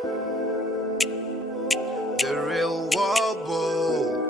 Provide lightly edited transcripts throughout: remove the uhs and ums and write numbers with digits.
The real wobble.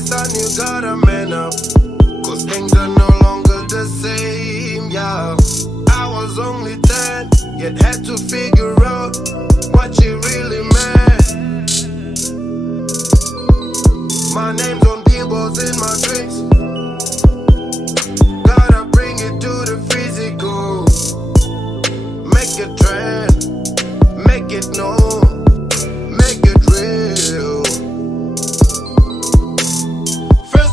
Son, you gotta man up, cause things are no longer the same, yeah. I was only 10, yet had to figure out what you really meant. My name's on billboards in my dreams. Gotta bring it to the physical. Make it trend, make it known, make it real.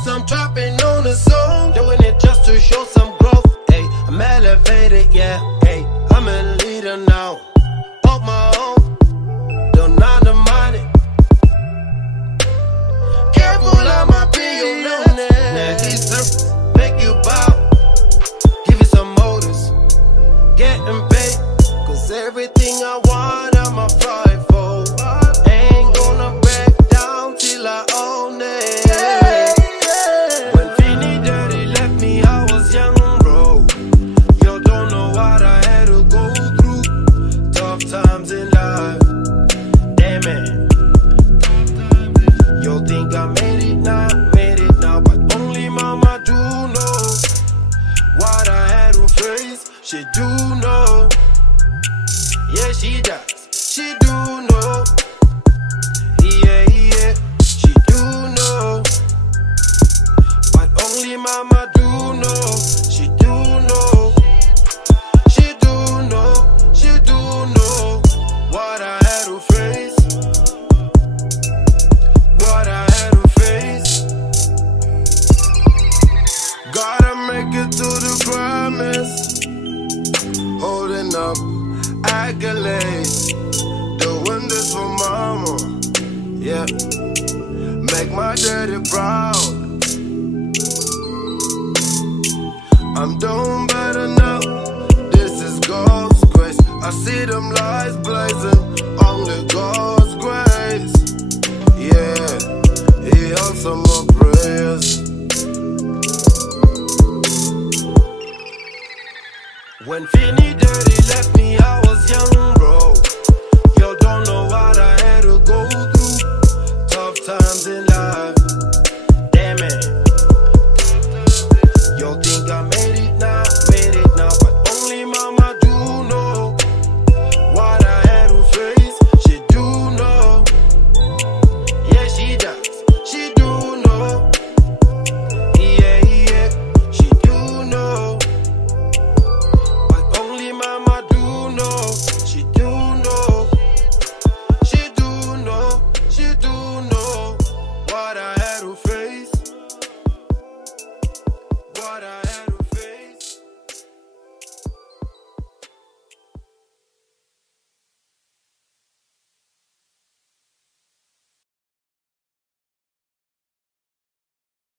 I'm trapping on a song, doing it just to show some growth. Hey, I'm elevated, yeah. Hey, I'm a leader now, on my own, don't undermine it. Careful, I might be your loneliness. Next, make you bow, give you some motives, getting paid, cause everything I want, I'ma fight for. Ain't gonna back down till I own it. Times in life, damn it. You think I made it now, but only mama do know what I had to face. She do know, yeah, she does. She do know, yeah, she do know, but only mama do know. She do know. What I had to face, what I had to face. Gotta make it to the promise. Holding up accolades, doing this for mama. Yeah, make my daddy proud. I'm doing